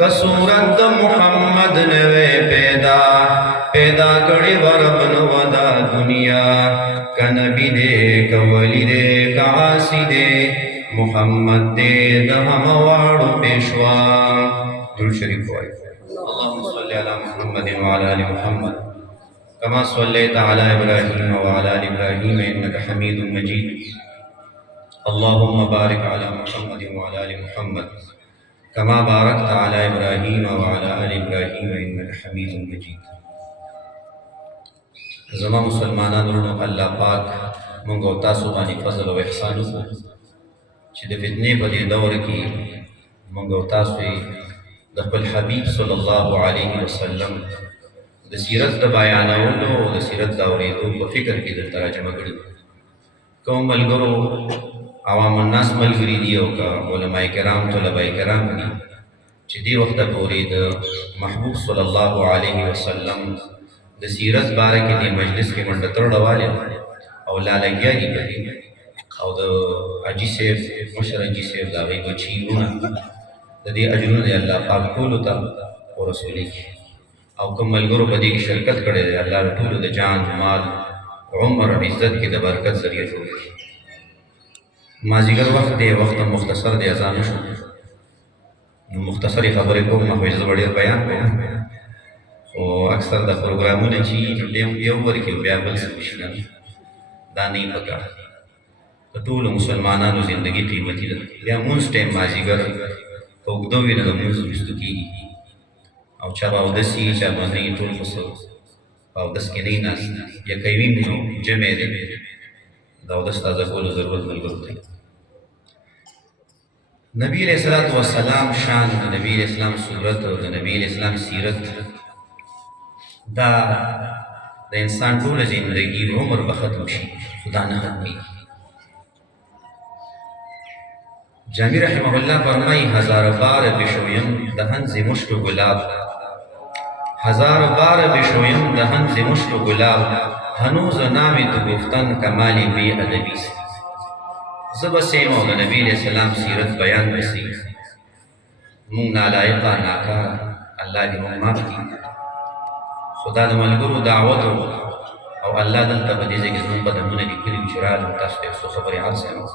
کسورت محمد نوے پیدا پیدا کڑی ورب نودا دنیا کنبی دے کولی دے کعاسی دے محمد دے دہم وارو پیشوا درود شریف ہوئی اللہم صلی علی محمد وعلی آل محمد كما صليت على إبراهيم وعلى آل إبراهيم إنك حميد مجيد اللهم بارك على محمد وعلى آل محمد كما باركت على إبراهيم وعلى آل إبراهيم إنك حميد مجيد زما مسلمانان ورنو الله پاک منگو تاسو بانی فضل و احسانو کو چی دے فتنے بدی دور کی منگو تاسو دخل حبیب صلی اللہ علیہ وسلم د سیرت د بیانولو او د سیرت د اورېدو په فکر کې دلته راجمع کړي کوم ملګرو عوام الناس ملګري دي او که علماء کرام طلباء کرام دي چې دې وخته پورې د محبوب صلی الله علیه وسلم د سیرت باره کې دې مجلس کې منډه ترړواله او لالګیا دي پکې او د حاجي صاحب مشر حاجي صاحب د هغې بچي وروڼه د دې اجرونه دی الله پاک ټولو ته ورسولی او کوم ملګرو په دې کې شرکت کړی دی الله ټولو د جان مال عمر عزت کې د برکت ذریعه جوړ کړي مازدیګر وخت دی وخت مختصر دی اذان شو نو مختصرې خبرې کوم نو زه به ډېر بیان کوم خو اکثر د پروګرامونه چې یو ورکې بیا بل څه وشي نه دا نه یې پکار د ټولو مسلمانانو زندګي قیمتي ده بیا مونځ ټایم مازدیګر که اوږده وي نو د مونځ وروسته کېږي او چا به اودس یي چا به نه یي ټول خو څه په اودس کې نه یي ناست یا که وي نو جمع دی د اودس تازه کولو ضرورت ملګرو دی نبی علیہ الصلوۃ والسلام شان د نبی علیہ السلام صورت او د نبی علیہ السلام سیرت دا د انسان ټوله زندگی عمر به ختم شي خدا نه ختمېږي جامی رحمه الله فرمایی هزار بار بشویم دهن ز مشک و گلاب هزار بار بشویم دهن ز مشک و گلاب هنوز نام تو گفتن کمالی بی ادبی است زب سیم او د نبی علیہ السلام سیرت بیان بسی مونږ نالایقه ناکاره الله دې مونږ معاف کړي خدا د ملګرو دعوت او الله دلته په دې ځای کې زموږ قدمونه لیکلي چې راغلم تاسو ته څو خبرې عرض کړم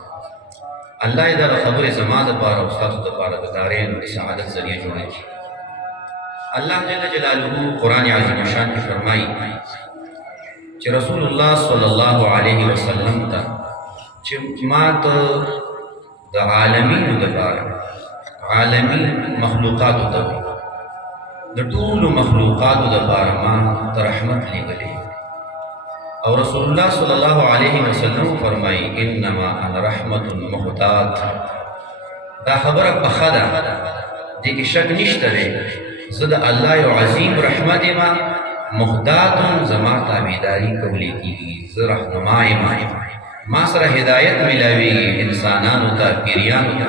الله دې دا خبرې زما دپاره او ستاسو دپاره د دارین د سعادت ذریعه جوړه کړي الله جل جلاله قرآن عظیم شان کې فرمایي چې رسول الله صلی الله علیه وسلم ته چې ما ته د عالمینو دپاره عالمي مخلوقاتو ته د ټولو مخلوقاتو دپاره ما ته رحمت لېږلی او رسول الله صلی الله علیه وسلم فرمایي انما انا رحمت محتاط دا خبره پخه ده دې کې شک نشته دی زه د الله یو عظیم رحمت یم محتاط زما تابعداري کولی کېږي زه رهنما یم ما سره هدایت ملاویږي انسانانو ته پیریانو ته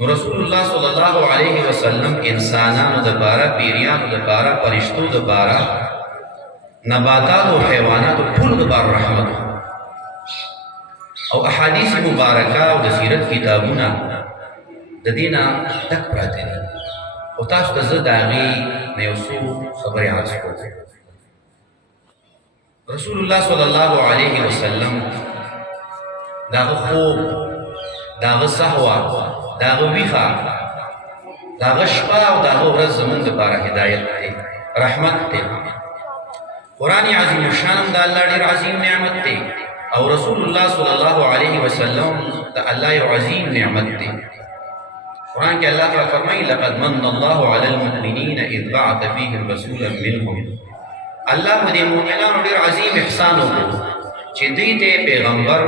نو رسول الله صلی الله علیه وسلم انسانانو دپاره پیریانو دپاره فرشتو دپاره نباتات و حیوانات ټولو دپاره رحمت او احادیث مبارکه او د سیرت کتابونه د دې نه ډک پراته دي او تاسو ته زه د هغې نه یو څو خبرې عرض کوم رسول الله صلی الله علیه وسلم د هغه خوب د هغه سهوه د هغه ویښه د هغه شپه او د هغه ورځ زموږ دپاره هدایت دی رحمت دی قرآن عظیم شان د الله ډېر عظیم نعمت دی او رسول الله صلی الله علیه وسلم د الله یو عظیم نعمت دی قرآن کې الله تعالی فرمایي لقد من الله علی المؤمنین اذ بعث فیهم رسولا منهم الله په دې مؤمنانو ډېر عظیم احسان وکړو چې دوی ته پیغمبر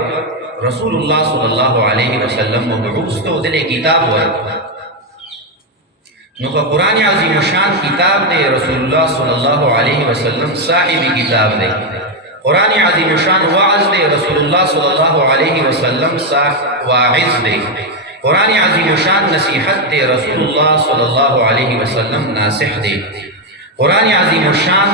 رسول الله صلی الله علیه وسلم مبعوث ته دې کتاب ورکړ نو که قرآن عظیم شان کتاب دی رسول الله صلی الله علیه وسلم صاحب کتاب دی قرآن عظیم شان وعظ دی رسول الله صلی الله علیه وسلم صاحب واعظ دی قرآن عظیم شان نصیحت دی رسول الله صلی الله علیه وسلم ناصح دی قرآن عظیم شان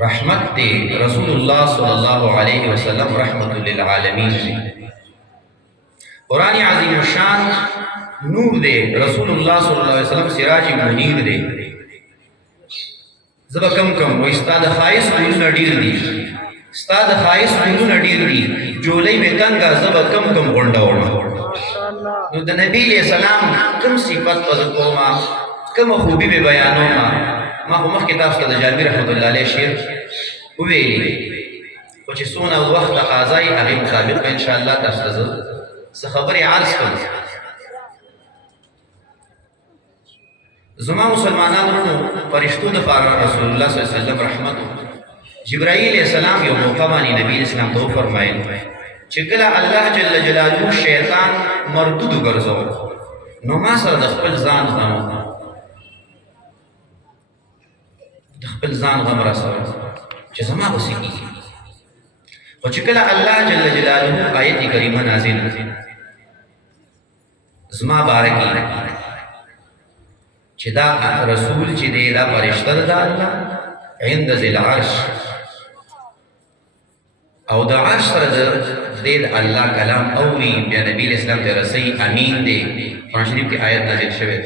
رحمت دی رسول الله صلی الله علیه وسلم رحمت للعالمین دی قرآن عظیم شان نور دے رسول اللہ صلی اللہ علیہ وسلم سراج منیر دے زبا کم کم و استاد خائص گلون ډیر دی استاد خائص گلون ډیر دی جولی بے تنگا زبا کم کم غنڈا وڑا نو دا نبی علیہ السلام کم صفت پذکو ما کم خوبی بے بیانو ما خو مخ کتاب صلی اللہ جابر رحمت اللہ علیہ شیر ویلی وچی سونا وقت تقاضائی اگی مطابق انشاءاللہ تفسد خبری عرض کن زما مسلمانان رونو فرشتو دفارا رسول اللہ صلی اللہ علیہ وسلم رحمتو جبرائیل علیہ السلام یو موقع بانی نبی علیہ السلام تو فرمائل چکلا اللہ جل جلالو شیطان مردودو گرزو نو ما سر دخپل زان غمو دخپل زان غم رسول چه زما بسی کی و چکلا اللہ جل جلالو آیت کریمہ نازل زما بارکی چه دا رسول چه دے دا پرشتر دا اللہ عند ذی العرش او دا عرش سر دے دا اللہ کلام اوری بیا نبی علیہ السلام تے رسی امین دے قرآن شریف کی آیت نازل شوید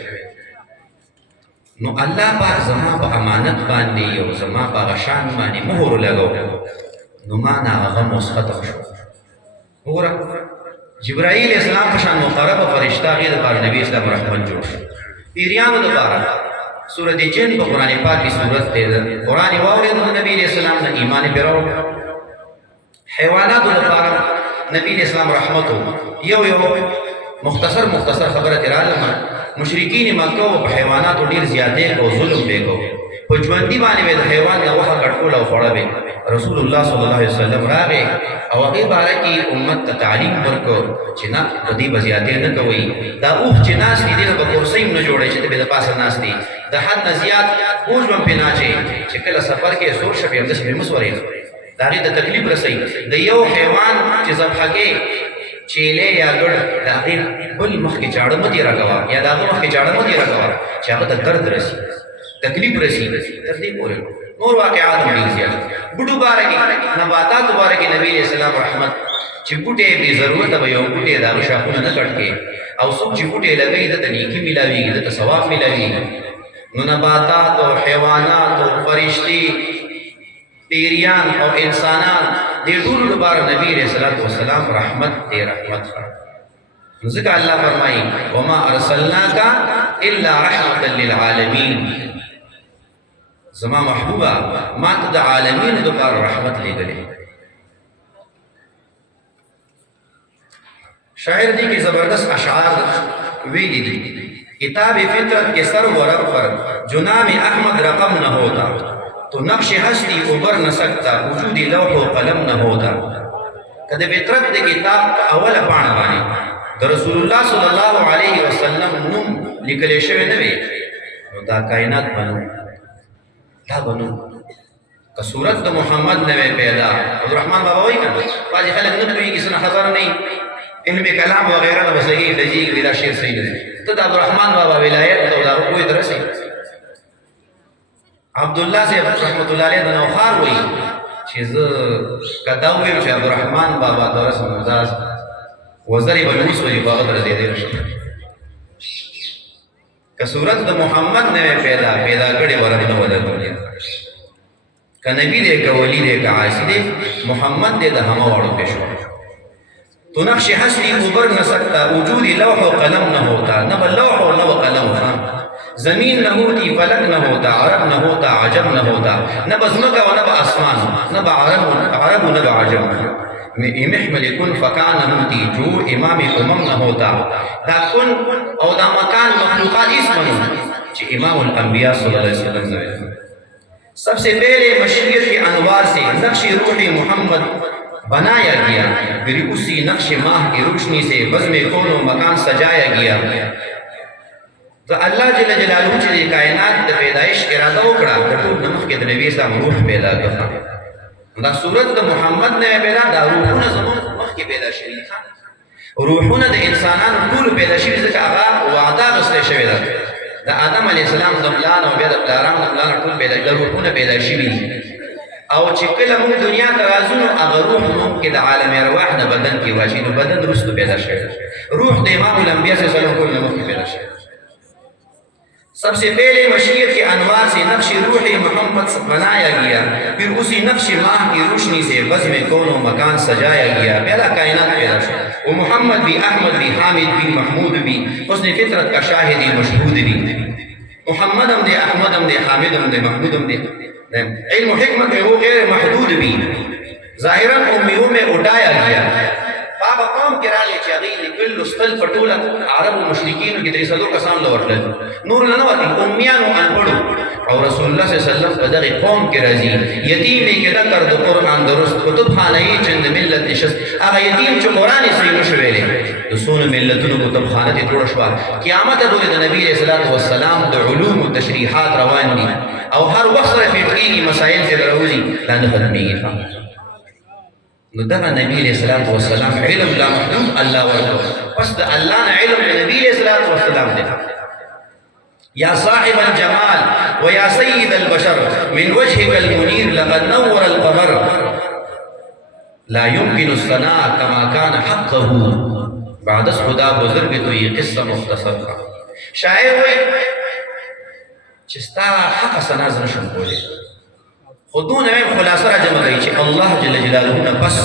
نو اللہ پاک زما پا امانت باندے یو زما پا غشان باندے مہر لگو نو مانا غم اس ختم شو مورا جبرائیل علیہ السلام پشان مقرب فرشتہ غیر پار نبی اسلام رحمت جوڑ شو پیریانو دوبارہ سورت جن پا قرآن پاک کی سورت دے قرآن واورد نبی علیہ السلام نے ایمان پیرو حیوانات دوبارہ نبی علیہ السلام رحمتو یو مختصر خبرت ارالما مشرکین مکہ و حیوانات دیر زیادے کو ظلم بے کو پجواندی بانے بے حیوان نا وحا کٹکولا و خوڑا بے رسول اللہ صلی اللہ علیہ وسلم راگے او اغیر بارا کی امت تا تعلیم برکو چنا قدی بزیادے نکوئی دا اوخ چی ناس دی دینا بکرسیم نجوڑے چی بے دا پاسا ناس دی دا حد نزیاد بوج بم پی ناچے چکل سفر کے سور شفی امدس پی مسورے داغی دا تکلیف رسی دا یو حیوان چی زبحا کے چیلے یا گڑ دا اغیر بل مخ کی چاڑا مدی رکوا یا دا مخ کی چاڑا مدی رکوا چی آگا دا درد رسی تکلیف رسی تکلیف ہو رہے نور واقعات ملیل زیادہ بڑو بارکی نباتات بارکی نبی علیہ السلام رحمت چی بوٹے بی ضرورت با یو بوٹے دا شاخونا نکٹ کے او سب چی بوٹے لگئی دا نیکی ملاوی گی دا ثواب ملاوی نو نباتات و حیوانات و فرشتی پیریان اور انسانات دے دول دوبارہ نبی علیہ السلام رحمت دے رحمت خر ذکر اللہ فرمائی وما ارسلناکا الا رحمتا للعالمین زما محبوبہ ما تدع عالمین دوبارہ رحمت لے گلے شاعر دی کی زبردست اشعار ویلی دی کتاب فطرت کے سر و رب پر جو نام احمد رقم نہ ہوتا تو نقش ہستی ابر نہ سکتا وجود لوح و قلم نہ ہوتا کدے فطرت دے کتاب اول پان بانی تو رسول اللہ صلی اللہ علیہ وسلم نم لکلے شوے نوے دا کائنات بنو دا بنو کہ صورت دا محمد نوے پیدا عبدالرحمن بابا ہوئی کنا باجی خلق نبوی کسنا خزار نہیں علم کلام وغیرہ دا بسگی لجیگ ویدہ شیر سید ہے تو دا عبدالرحمن بابا ولایت دا دا کوئی درسی عبداللہ سے رحمت اللہ علیہ دا نوخار ہوئی چیز کداویم چی عبدالرحمن بابا درس موزاز وزری بنوس وجی باغت رضی دیر شد کہ صورت دا محمد نے پیدا کڑے ورد نو ودا دنیا کہ نبی دے کہ ولی دے کہ عاسی دے محمد دے دا ہما وارو پیشو تو نقش حسنی ابر نہ سکتا وجود لوح و قلم نہ ہوتا نہ لوح و نہ قلم تھا زمین نہ ہوتی فلک نہ ہوتا عرب نہ ہوتا عجم نہ ہوتا نہ بزمکہ و نہ آسمان نہ عرب و نہ عجم محمل کن فکان نہ ہوتی جو امام امم نہ ہوتا دا کن او دا مکان مخلوقات اس منو چی امام الانبیاء صلی اللہ علیہ وسلم سب سے پہلے مشریت کے انوار سے نقش روح محمد بنایا گیا پھر اسی نقش ماہ کی روشنی سے بزم کون و مکان سجایا گیا تو اللہ جل جلالہ چلی کائنات دا پیدائش ارادہ اکڑا تو نمخ کے نبی اسلام روح پیدا کرتا دا صورت دا محمد نے پیدا دا روحونا زمان مخ کے پیدا شریف روحونا دا انسانان طول پیدا شریف زکا آغا وعدا غسل شوی دا آدم علیہ السلام دا ملان و بیاد پلاران دا ملان طول پیدا دا روحونا پیدا شریف او چې کله موږ دنیا ته راځو نو هغه روح موږ کې د عالم ارواح نه بدن کې واشي نو بدن وروسته پیدا شوی روح د امام الانبیاء صلی الله علیه وسلم کو نه مخکې پیدا شوی سب سے پہلے مشیت کے انوار سے نقش روح محمد بنایا گیا پھر اسی نقش ماہ کی روشنی سے بزم کون و مکان سجایا گیا پہلا کائنات پیدا شوی وہ محمد بھی احمد بھی حامد بھی محمود بھی حسن فطرت کا شاہدی مشہود بھی محمد ہم دے احمد ہم دے حامد ہم دے محمود ہم دے علم و حکمت میں وہ غیر محدود بھی ظاہراً امیوں میں اٹھایا گیا بابا قوم کې راغلی چې هغوی لیکل لوستل په ټوله عربو مشرکینو کې درې څلور کسان له ورتلل نور نه وتل امیانو انپړو او رسول الله صلی الله علیه وسلم په دغې قوم کې راځي یتیم یې کېده کر د قرآن درست کتبخانه یې چند ملت نشست هغه یتیم چې قرآن یې صحیح نشو ویلی د څونه ملتونو کتبخانه ترې جوړه شوه قیامت پورې د نبي علیه الصلاة والسلام د علومو تشریحات روان دي او هر وخت سره فقهي مسایل ترې راوځي دا نه ختمېږي نو دغه نبی علیہ الصلوۃ والسلام علم لا محدود الله ورکو پس د الله نه علم د نبی علیہ الصلوۃ والسلام دی یا صاحب الجمال ويا سيد البشر من وجهك المنير لقد نور القمر لا يمكن الثناء كما كان حقه بعد خدا بزرگ تو یہ قصہ مختصر تھا شاعر وای چې ستا حق ثنا نشم کولی خودونه هم خلاصه را جمع کوي چې الله جل جلاله نه پس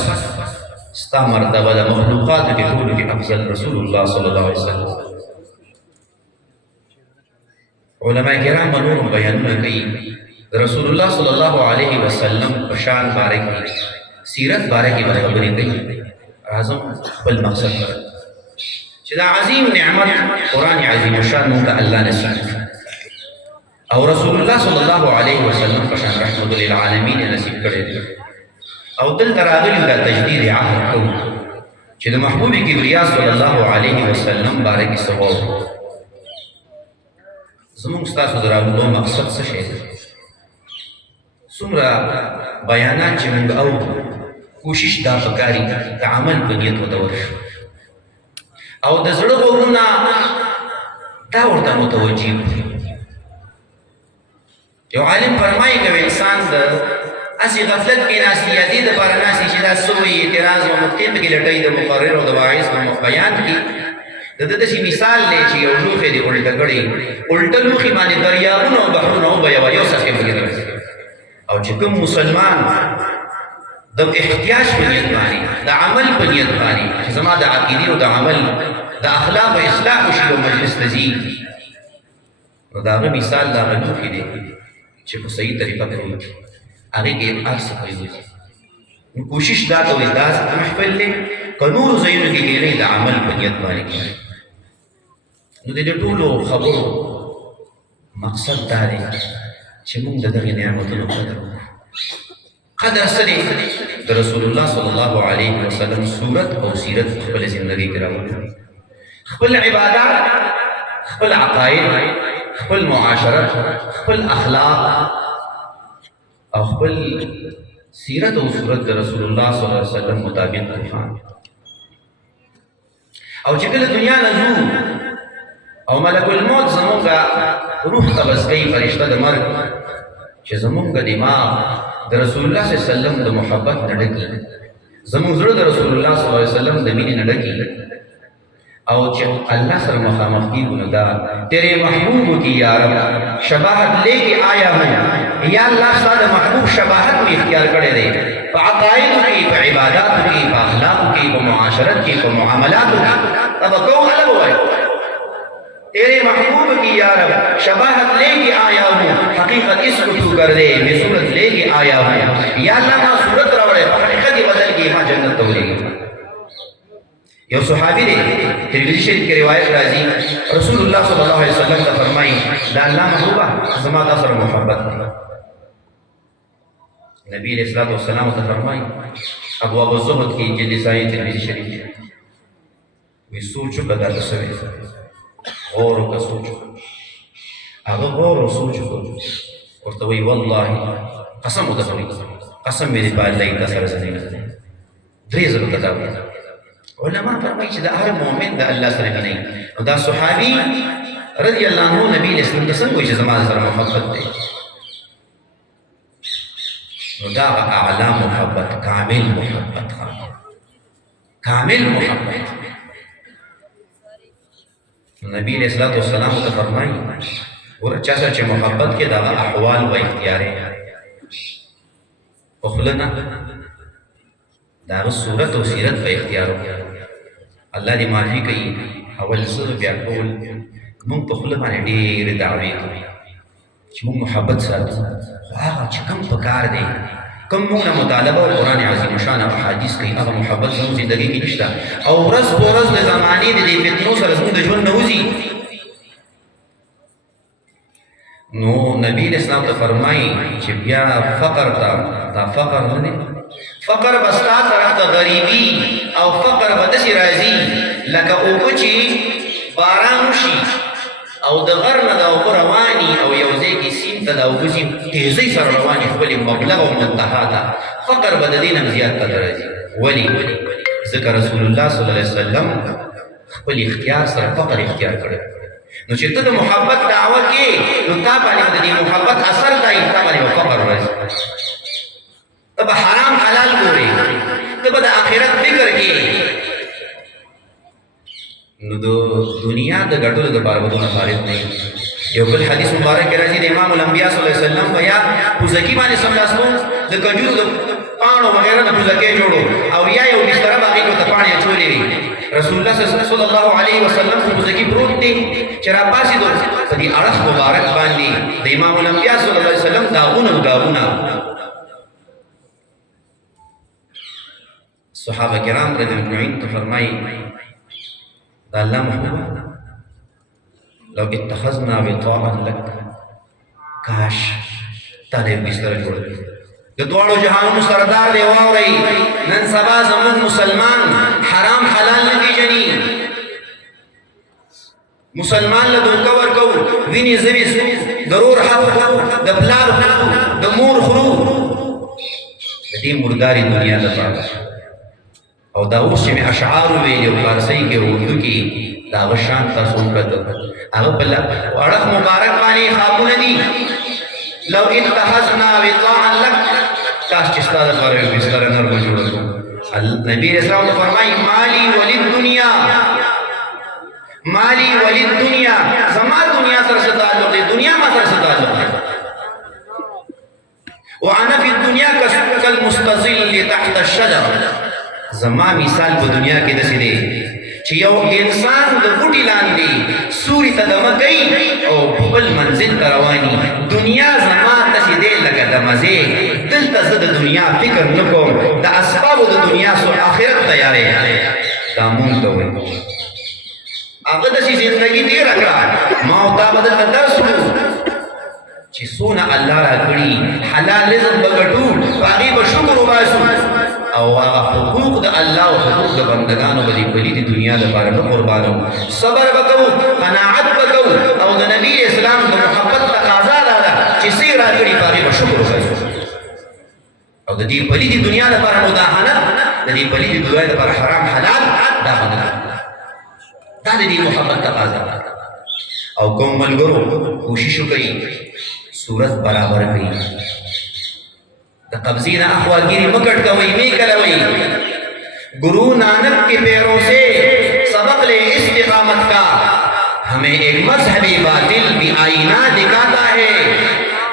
ستا مرتبه د مخلوقاتو کې ټولو کې افضل رسول الله صلی الله علیه وسلم علماء کرام نور بیانونه کوي رسول الله صلی الله علیه وسلم په شان باره کې سیرت باره کې خبرې کوي اعظم خپل مقصد چې دا عظیم نعمت قرآن عظیم شان موږ الله نصیب او رسول الله صلی الله علیه وسلم پشان رحمت للعالمین نصیب کړی او دل تراغلی دا تجدید عهد کو چې د محبوب کبریا صلی الله علیه وسلم بارک سوال زموږ ستاسو درغلو مقصد څه شی څومره بیانات چې موږ او کوشش دا پکاري د عمل په نیت وتور او د زړه وګړه دا ورته متوجي یو عالم فرمایي کہ انسان د اسی غفلت کې ناسیاتی د بار ناسی چې دا سوی اعتراض او مکتب کې لټای د مقرر او د واعظ په بیان کې د دې مثال دی چې یو لوخه دی الټه کړي الټه لوخي باندې دریاونه او بحرونه او بیا یو څه کې او چې کوم مسلمان د احتیاج په نیت باندې د عمل په نیت باندې چې زما د عقیده او د عمل د اخلاق او اصلاح شي او مجلس تزي نو دا مثال دا لوخي دی چې په صحیح طریقه کوي هغه کې ارس کوي نو کوشش دا کوي دا محفل له قانون زینو کې نه د عمل په نیت باندې کوي نو د ټولو خبرو مقصد دا دی چې موږ دغه نعمتونو قدر سره د رسول الله صلی الله علیه وسلم صورت او سیرت خپل ژوندۍ کې راوړو خپل عبادت خپل عقاید خپل معاشرت خپل اخلاق او خپل سیرت او صورت د رسول الله صلی الله علیه وسلم مطابق خان او چې کله دنیا نزو او ملک الموت زموږ روح قبض کوي فرشته د مرګ چې زموږ دماغ د رسول الله صلی الله علیه وسلم د محبت نه ډک زموږ زړه د رسول الله صلی الله علیه وسلم د مینې نه ډک او چې اللہ سر مخامخ کی گندا تیرے محبوب کی یا رب شباہت لے کے آیا ہوں یا اللہ سادہ محبوب شباہت میں اختیار کرے دے پا عقائد کی پا عبادات کی پا اخلاق کی پا معاشرت کی پا معاملات کی تب کون الگ ہوئے تیرے محبوب کی یا رب شباہت لے کے آیا ہوں حقیقت اس کو تو کر دے میں صورت لے کے آیا ہوں یا اللہ ماں صورت روڑے حقیقت بدل کی ماں جنت دولے گی یو صحابی دے ترمذی شریف کی روایت راضی رسول اللہ صلی اللہ علیہ وسلم کا فرمائی دا اللہ محبوبہ زما دا سر محبت نبی علیہ الصلوۃ والسلام کا فرمائی ابواب الزہد کی جلد ثانی ترمذی شریف وی سوچو کا دا سوي غور کا سوچو اگر غور و سوچو ورته وی والله قسم وتوي قسم میری بال لای تاسو سره درې زره کتاب علماء فرمایي چې د هر مؤمن د الله سره مینه او دا صحابي رضی الله عنه نبی اسلام د څنګه چې زمانه سره محبت دی نو دا اعلی محبت، کامل محبت، کامل محبت. نبی علیہ الصلوۃ والسلام ته فرمایي ګوره چا سره چې محبت کې دا احوال و اختیارې په خوله نه د هغه صورت او سیرت په اختیار وکړه. الله دې معافي کوي. اول څه بیا ټول موږ په خوله باندې ډېرې دعوې کوو چې موږ محبت ساتو، خو هغه چې کوم پکار دی، کوم موږ نه مطالبه او قرآن عظیم شان او احادیث کوي، هغه محبت زموږ زندګۍ کې نشته. او ورځ په ورځ د زمانې د دې فتنو سره زموږ د ژوند نه وځي. نو نبی اسلام ته فرمایي چې بیا فقر ته دا فقر نه دی، فقر بستا طرف ته غریبي او فقر به داسې راځي لکه اوبه چې باران وشي او د غر نه دا اوبه رواني او یو ځای کې سیند ته دا اوبه ځي تیزۍ سره رواني خپلې مبلغ او منتها ته، فقر به د دې نه زیات ته راځي. ولې؟ ځکه رسول الله صلی الله علیه وسلم خپل اختیار سره فقر اختیار کړی. نو چې ته د محبت دعوه کې نو تا باندې د دې محبت اثر دی، تا باندې به فقر راځي. ته به حرام حلال ګورې، ته به د آخرت فکر کې. نو د دنیا د ګټلو دپاره به دونه فارغ نه یې. یو بل حدیث مبارک کې راځي د امام الانبیا صلی الله علیه وسلم به یا پوزکي باندې سملاسمو د کجورو د پاڼو وغیره د پوزکۍ جوړو او یا یو بستره به هغې کو ته پاڼې اچولې وي. رسول الله صلی الله علیه وسلم په پوزکي پروت دی چې راپاڅېدو په دې اړخ مبارک باندې د امام الانبیا صلی الله علیه وسلم داغونه داغونه. صحابه کرام رضی الله عنهم ته فرمایي دا الله محبوب لو اتخذنا وطاء لك، کاش تا دې بستر جوړ کړې. د دواړو جهانونو سردار دی واورئ نن سبا زموږ مسلمان حرام حلال نه پیژني. مسلمان له دوکه ورکوو، وینې زوي د رور حق خورو، د پلار خورو، د مور خورو، د دې مرداري دنیا دپاره. او دا اوس چې مې اشعار ویلي او فارسۍ کې اردو کې د هغه شان تاسو وکتل، هغه په اړخ مبارک باندې خوابونه دي. لو اتخذنا وطاء لك، کاش چې ستا دپاره یو بستره نرمه جوړه کړو. نبي اسلام ته فرمایي مالي وللدنیا، مالي وللدنیا، زما دنیا سره څه تعلق دی، دنیا ما سره څه تعلق دی. وانا فی الدنیا کالمستظل تحت الشجر، زما مثال په دنیا کې داسې دی چې یو انسان د بوټي لاندې سوري ته دمه کوي او بل منزل ته رواني. دنیا زما داسې دی لکه د مزې، دلته زه د دنیا فکر نه کوم، د اسبابو د دنیا سو آخرت تیارې دا مونږ ته وایي. هغه داسې زندګي تېره کړه، ما او تا به دلته درس وکړو چې څونه الله را کړي، حلال رزق به ګټو، په هغې به شکر وباسو او هغه حقوق د الله او حقوق د بندگانو به دې پلیتې دنیا لپاره نه قربانو. صبر به کوو، قناعت به کوو او د نبي اسلام د محبت تقاضا دا ده چې څه یې راکړي په هغې به شکر وباسو او د دې پلیتې دنیا لپاره مداهنت، د دې پلیتې دنیا لپاره حرام حلال دا به نه دا د دې محبت تقاضا ده. او کوم ملګرو کوشش وکړي صورت برابر کړي، د قبضی نہ اخواگیری مکٹ کوئی میں کلوئی. گرو نانک کے پیروں سے سبق لے استقامت کا، ہمیں ایک مذہبی باطل بھی آئینہ دکھاتا ہے،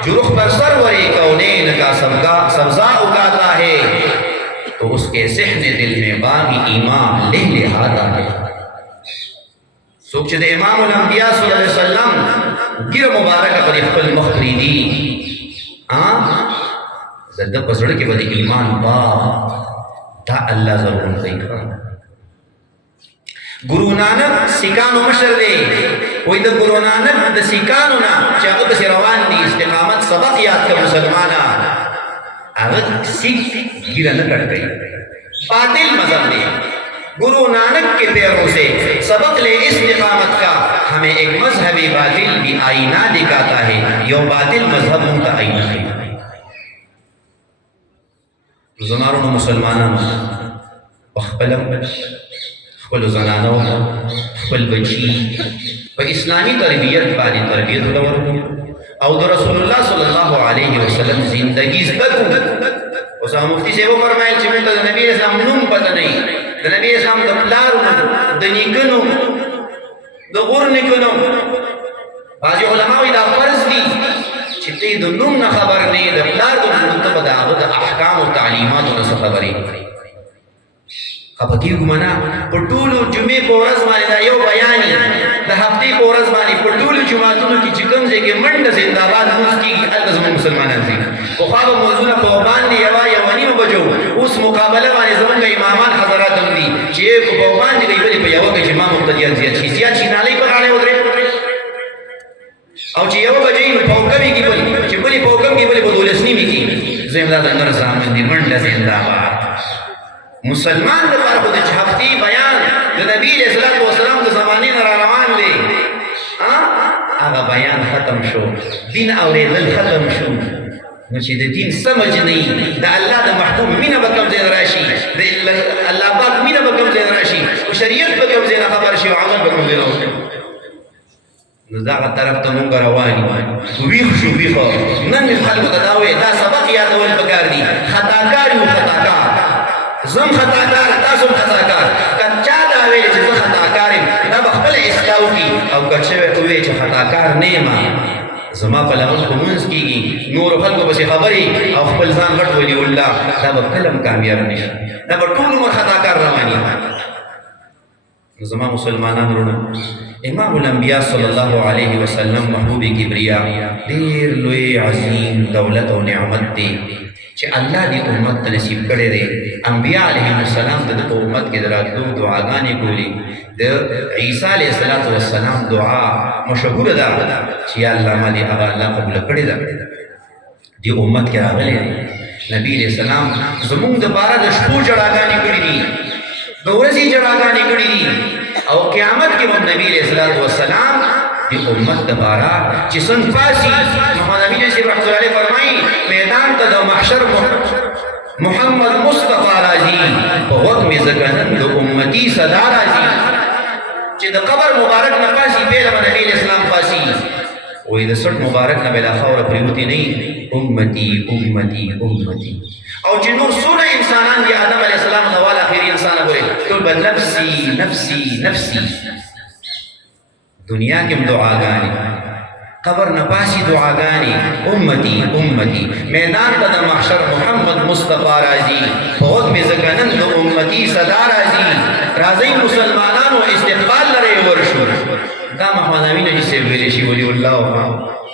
جو رخ پر سرور کونین کا سبزہ اگاتا ہے، تو اس کے صحن دل میں باغی ایمان لے لہاتا ہے. سوچ دے امام الانبیاء صلی اللہ علیہ وسلم گر مبارک پر اخبر مخریدی د په زړه کې به د ایمان باغ دا الله ضرور کوي. ګورو نانک سیکانو مشر دی، وایي د ګورو نانک د سیکانو نه چې هغه پسې روان دي استقامت سبق یاد کړه مسلمانه، هغه سیک ګیره نه کټ کوي، باطل مذهب دی. گرو نانک کے پیروں سے سبق لے استقامت کا، ہمیں ایک مذہبی باطل بھی آئینہ دکھاتا ہے. یو باطل مذہب کا آئینہ ہے. زمارونو مسلمانانو خپل زنانو خپل بچی په اسلامي تربیت باندې تربیت ورکړو او د رسول الله صلی الله علیه وسلم زندگی زبکو. اوس مفتی صاحب فرمایل چې موږ د نبی اسلام نوم پته نه وي، د نبی اسلام د پلار نوم، د نیکه نوم، د غور نیکه نوم. بعضې علما وایي دا فرض دي چې ته د نوم نه خبر نه یې، د پلار د نوم ته به د هغه د احکامو تعلیماتو نه څه خبرې خفه کېږو منه. په ټولو جمعې په ورځ باندې دا یو بیان یې، د هفتې په ورځ باندې په ټولو جوماتونو کې چې کوم ځای کې منډه زنده‌باد لمونځ کېږي هلته زموږ مسلمانان ځي. پخوا به مونځونه په باندې یوه نیمه بجو، اوس مقابله باندې زموږ امامان حضرات هم دي چې په باندې کوي بلې په یوه کې چې ما مقتدیان زیات شي نالۍ په غاړه ودرې، او چې یوه بجې نو په کمې کې بل چې بلې په کم کې بلې په 12 نیمې کې زم دا د نر زامن دي منډه زنده‌باد. مسلمان د پاره خو د هفتې بیان د نبی علیه الصلاة والسلام د زمانې نه را روان دی، هغه بیان ختم شو، دین اورېدل ختم شو، نو چې د دین سمج نه وي، د الله د محکوم مینه به کوم ځای نه راشي، د الله پاک مینه به کوم ځای نه راشي، شریعت به کوم ځای نه خبر شي او عمل به کوم ځای نه وکړي. نو دغه طرف ته مونږ روان یو. ویښ شو ویښه نن مې خلکو ته دا وایي دا سبق یادول پکار دي. خطاکار یو خطاکار، زم خطاکار تاسو خطاکار. که چا دا ویل چې زه خطاکار یم دا به خپله اصلاح وکړي، او که چا ووایي چې خطاکار نه یم زما په لمن خو مونځ کېږي، نورو خلکو پسې خبرې او خپل ځان غټ ولي الله، دا به کله هم کامیاب نه شي، دا به ټول عمر خطاکار رواني. زما مسلمانان وروڼه، امام الانبیاء صلی الله علیه وسلم محبوب کبریا ډېر لوی عظیم دولت او نعمت دی چې الله دې امت ته نصیب کړی دی. انبیاء علیهم السلام ته د امت کې د راتلو دعاګانې کولې. د عیسی علیه السلام دعا مشهوره ده چې یا الله ما دې هغه الله قبوله کړې ده، دې امت کې راغلی دی. نبی علیه السلام زمونږ دپاره د شپو جړاګانې کړي دي، د ورځې جړاګانې کړي دي، او قیامت کې هم نبی علیه السلام دی امت دپاره چې څنګه پاسي. محمد امین صاحب رحمت الله علیه فرمایي میدان ته د محشر محمد مصطفی راځي، په وخت مې ځکه نن د امتي صدا راځي چې د قبر مبارک نه پاسي پهله به نبی علیه السلام پاسي، وایي د سټ مبارک نه به دا خاوره پرېوتې نه وي امتي امتي امتي. او چې نور څونه انسانان دي آدم علیه السلام نه والا اخري انسان پورې ټول به نفسي نفسي نفسي. دنیا کې هم دعاګانې، قبر نه پاسي دعاګانې، امتي امتي. میدان ته د محشر محمد مصطفی راځي، په وخت مې ځکه نن د امتي صدا راځي. راځئ مسلمانانو استقبال لرئ ورشو. دا محمد امین حاجي صاحب ویلی شي ولي الله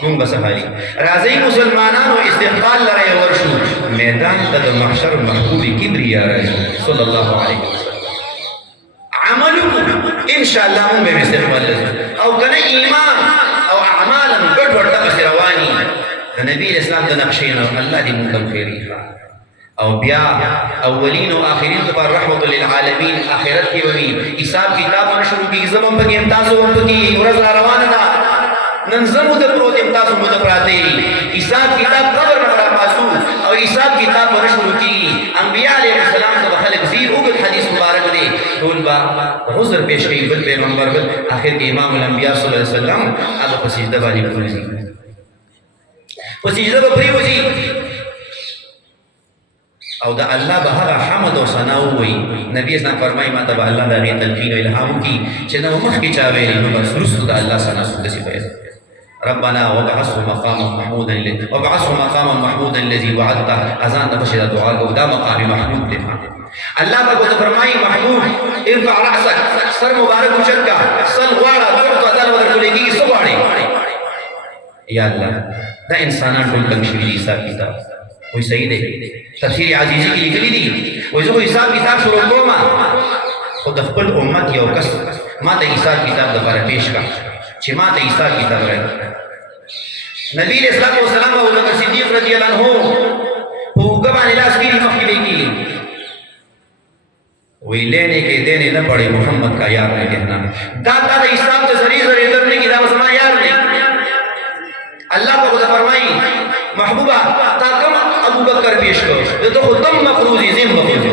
مونږ به سهاري. راځئ مسلمانانو استقبال لرئ ورشو، میدان ته د محشر محبوب کبریا راځي صلی الله علیه وسلم. عمل وکړو انشاءالله مونږ به استقبال لرو، او کنه ایمان او اعمال هم ګډ وډ دغسې رواني د نبي اسلام د نقشې نه. الله دې مونږ ته خیري او بیا اولین او آخرین لپاره رحمت للعالمین. آخرت کې به وي حساب کتاب نه شروع کېږي، زه هم پکې یم تاسو هم پکې یئ، ورځ را روانه ده. نن زه موده پروت یم تاسو موده پراته یئ، حساب کتاب قبر نه راپاسو او حساب کتاب به نه شروع کېږي. انبیاء علیهم السلام ته به خلک ځي، اوږد حدیث مبارک دی، ټول به عذر پیش کوي بل پیغمبر بل. آخر کې امام الانبیاء صلی الله علیه وسلم هغه په سجده باندې پرېوځي، په سجده به پرېوځي او د الله به هغه حمد او ثنا ووایي. نبي اسلام فرمایي ما ته به الله د هغې تلقین او الهام وکړي چې نه مخکې چا ویلي، نو بس وروستو د الله ثنا داسې پیل ربنا وابعثه مقاما محمودا الذي وعدته. اذان د بشي د دعا کو دا مقام محمود دی. الله پاک ته فرمایي محمود ارفع راسك، سر مبارک اوچت کا، سل غواړه ورته ځان ورکړي کېږي څه غواړې. یا الله دا انسانان ټول تنګ شوي دي، حساب کتاب وایي صحیح دی. تفسیر عزیزي کې لیکلي دي وایي زه خو حساب کتاب شروع کوم، خو د خپل امت یو کس ما ته حساب کتاب دپاره پیش کړه چې ما ته حساب کتاب راکړي. نبی علیہ الصلوۃ والسلام ابو بکر صدیق رضی اللہ عنہ په اوږه باندې لاس کېږي، مخکې به کېږي، وی لینے کے دینے نہ پڑے محمد کا یار نے کہنا. دا تا د اسلام ته زری زری درنه کې دا زما یار دی. الله په خدا فرمایي محبوبا تا کوم ابو بکر پیش کړ، ته خو تم مفروض زم مفروض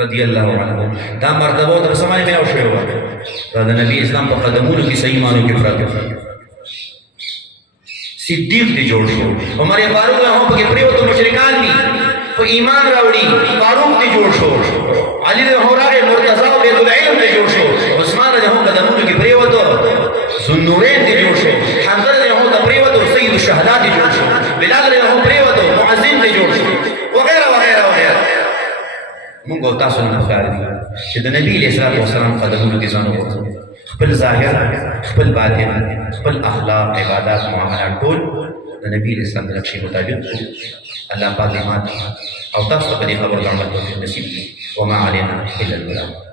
رضی الله عنه. دا مرتبه تر سمای مې او شوی و دا د نبی اسلام په قدمونو کې صحیح مانو کې پراته. صدیق دی جوړ شو عمر فاروق هم پکې پریوتو مشرکان دي په ایمان راوړي فاروق دی جوړ شو علي رضی الله عنه مرتضی بیت العلم دی جوړ شو عثمان رضی الله عنه قدمونو کې پریوتو ذوالنورین دی جوړ شو حمزه رضی الله عنه پریوتو سید الشهدا دی جوړ شو بلال رضی الله عنه پریوتو مؤذن دی جوړ شو وغيرها وغيرها وغيرها موږ او تاسو نه ښکار دي چې د نبی علیه السلام قدمونو کې ځان وکړو خپل ظاهر خپل باطن خپل اخلاق عبادات معاملات ټول د نبی علیه السلام د نقشې مطابق الله پاک دې ماته او تاسو په دې خبرو عمل توفیق نصیب کړي وما علينا الا البلاغ